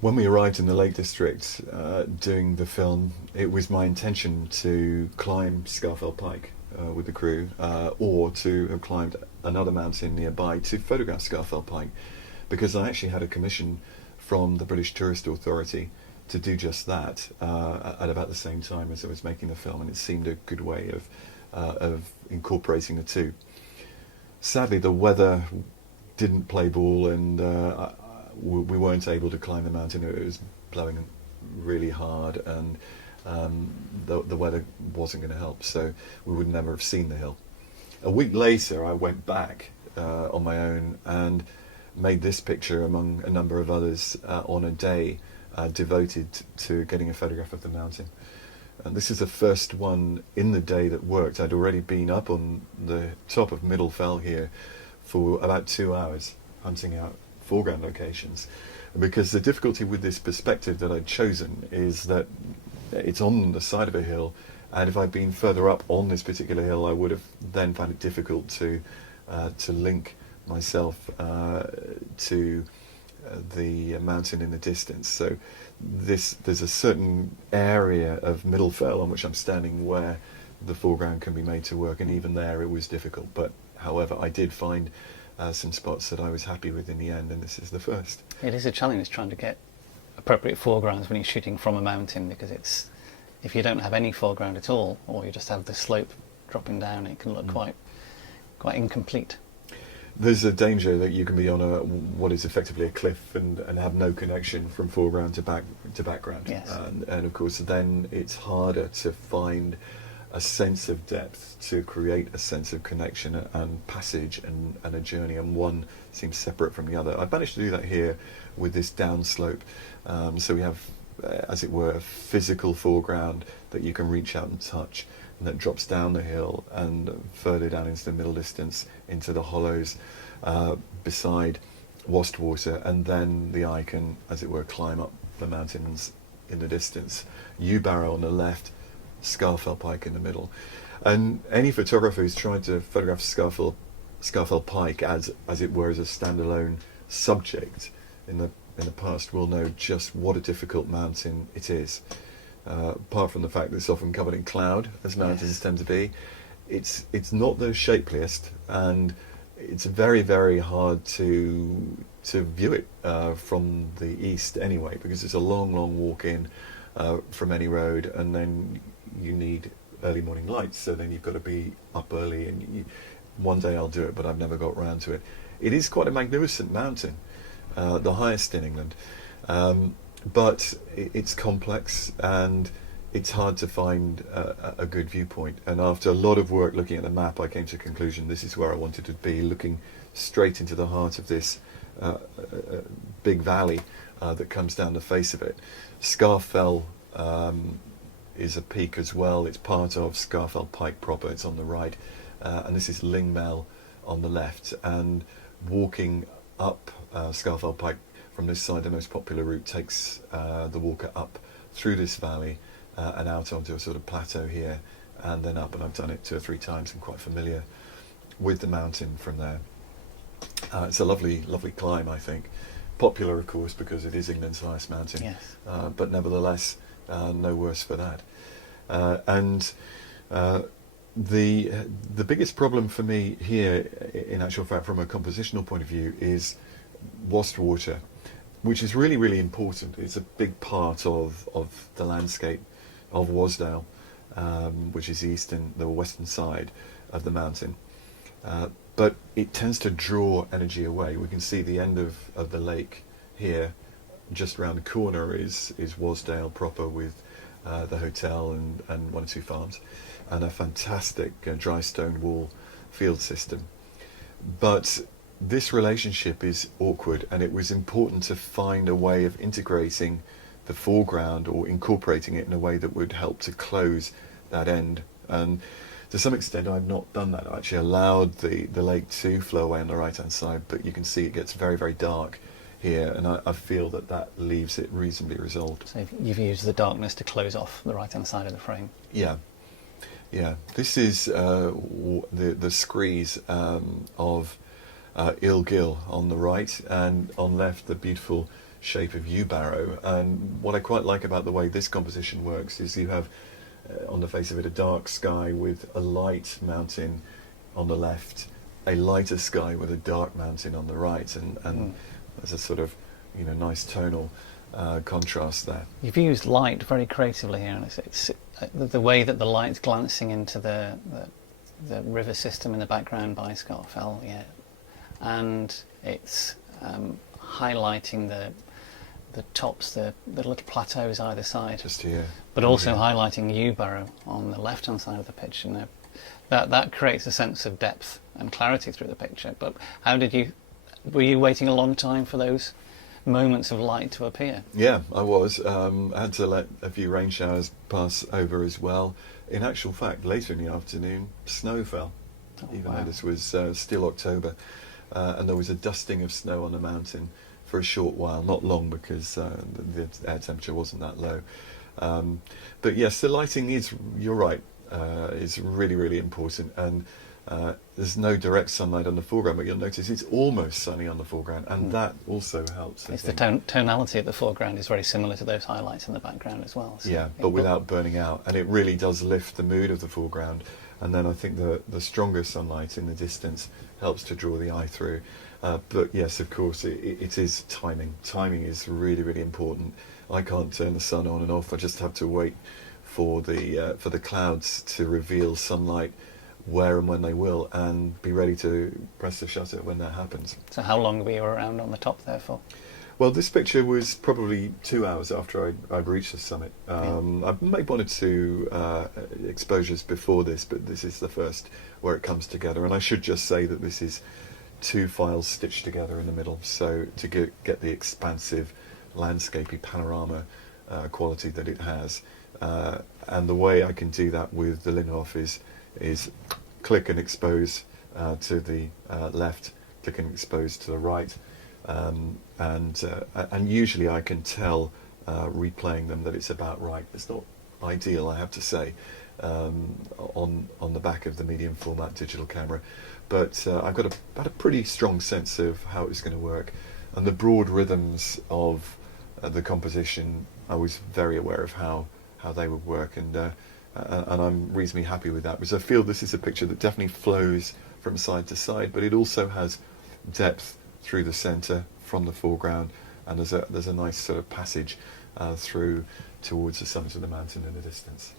When we arrived in the Lake District doing the film, it was my intention to climb Scafell Pike with the crew, or to have climbed another mountain nearby to photograph Scafell Pike, because I actually had a commission from the British Tourist Authority to do just that at about the same time as I was making the film, and it seemed a good way of incorporating the two. Sadly, the weather didn't play ball, and we weren't able to climb the mountain. It was blowing really hard, and the weather wasn't going to help, so we would never have seen the hill. A week later, I went back on my own and made this picture among a number of others on a day devoted to getting a photograph of the mountain. And this is the first one in the day that worked. I'd already been up on the top of Middle Fell here for about 2 hours hunting out foreground locations, because the difficulty with this perspective that I'd chosen is that it's on the side of a hill, and if I'd been further up on this particular hill, I would have then found it difficult to link myself to the mountain in the distance. So there's a certain area of Middle Fell on which I'm standing where the foreground can be made to work, and even there it was difficult. But however, I did find some spots that I was happy with in the end, and this is the first. It is a challenge trying to get appropriate foregrounds when you're shooting from a mountain, because it's, if you don't have any foreground at all, or you just have the slope dropping down, it can look quite incomplete. There's a danger that you can be on what is effectively a cliff and have no connection from foreground to background. Yes. And of course then it's harder to find a sense of depth, to create a sense of connection and passage and a journey, and one seems separate from the other. I've managed to do that here with this downslope. So we have, as it were, a physical foreground that you can reach out and touch, and that drops down the hill and further down into the middle distance into the hollows beside Wastwater, and then the eye can, as it were, climb up the mountains in the distance. Yew Barrow on the left, Scafell Pike in the middle. And any photographer who's tried to photograph Scafell Pike as it were as a standalone subject in the past will know just what a difficult mountain it is. Apart from the fact that it's often covered in cloud, as mountains tend to be, it's not the shapeliest, and it's very, very hard to view it from the east anyway, because it's a long walk in from any road, and then you need early morning lights, so then you've got to be up early, and one day I'll do it, but I've never got round to it. It is quite a magnificent mountain, the highest in England, but it's complex and it's hard to find a good viewpoint. And after a lot of work looking at the map, I came to the conclusion this is where I wanted to be, looking straight into the heart of this big valley that comes down the face of it. Scafell is a peak as well. It's part of Scafell Pike proper. It's on the right, and this is Lingmel on the left. And walking up Scafell Pike from this side, the most popular route takes the walker up through this valley and out onto a sort of plateau here, and then up. And I've done it 2 or 3 times. I'm quite familiar with the mountain from there. It's a lovely climb, I think. Popular, of course, because it is England's highest mountain. Yes. But nevertheless, no worse for that. The biggest problem for me here, in actual fact, from a compositional point of view, is Wastwater, which is really, really important. It's a big part of the landscape of Wasdale, which is the western side of the mountain. But it tends to draw energy away. We can see the end of the lake here. Just around the corner is Wasdale proper, with the hotel and 1 or 2 farms, and a fantastic dry stone wall field system. But this relationship is awkward, and it was important to find a way of integrating the foreground, or incorporating it in a way that would help to close that end. And to some extent I've not done that. I actually allowed the lake to flow away on the right hand side, but you can see it gets very, very dark here, and I feel that leaves it reasonably resolved. So you've used the darkness to close off the right hand side of the frame. Yeah. This is the screes of Ilgill on the right, and on left the beautiful shape of U-barrow. And what I quite like about the way this composition works is you have, on the face of it, a dark sky with a light mountain on the left, a lighter sky with a dark mountain on the right, and there's a sort of, you know, nice tonal contrast there. You've used light very creatively here, and it's the way that the light's glancing into the river system in the background by Scott Fell, yeah, and it's highlighting the tops, the little plateaus either side, Just here. but also highlighting U-barrow on the left-hand side of the picture. Now, that creates a sense of depth and clarity through the picture. But were you waiting a long time for those moments of light to appear? Yeah, I was. I had to let a few rain showers pass over as well. In actual fact, later in the afternoon, snow fell, even though this was still October. And there was a dusting of snow on the mountain for a short while, not long because the air temperature wasn't that low. But yes, the lighting is, you're right, is really, really important. And there's no direct sunlight on the foreground, but you'll notice it's almost sunny on the foreground, and that also helps. It's the tonality of the foreground is very similar to those highlights in the background as well. So yeah, but without burning out, and it really does lift the mood of the foreground. And then I think the stronger sunlight in the distance helps to draw the eye through. But yes, of course, it is timing. Timing is really, really important. I can't turn the sun on and off. I just have to wait for the clouds to reveal sunlight where and when they will, and be ready to press the shutter when that happens. So how long were you around on the top there for? Well, this picture was probably 2 hours after I'd reached the summit. I've made one or two exposures before this, but this is the first where it comes together. And I should just say that this is 2 files stitched together in the middle, so to get the expansive, landscapey panorama quality that it has. And the way I can do that with the Linhof is click and expose to the left, click and expose to the right, and usually I can tell replaying them that it's about right. It's not ideal, I have to say, on the back of the medium format digital camera, but I've got a pretty strong sense of how it's going to work, and the broad rhythms of the composition, I was very aware of how they would work, and I'm reasonably happy with that, because I feel this is a picture that definitely flows from side to side, but it also has depth through the centre from the foreground, and there's a nice sort of passage through towards the summit of the mountain in the distance.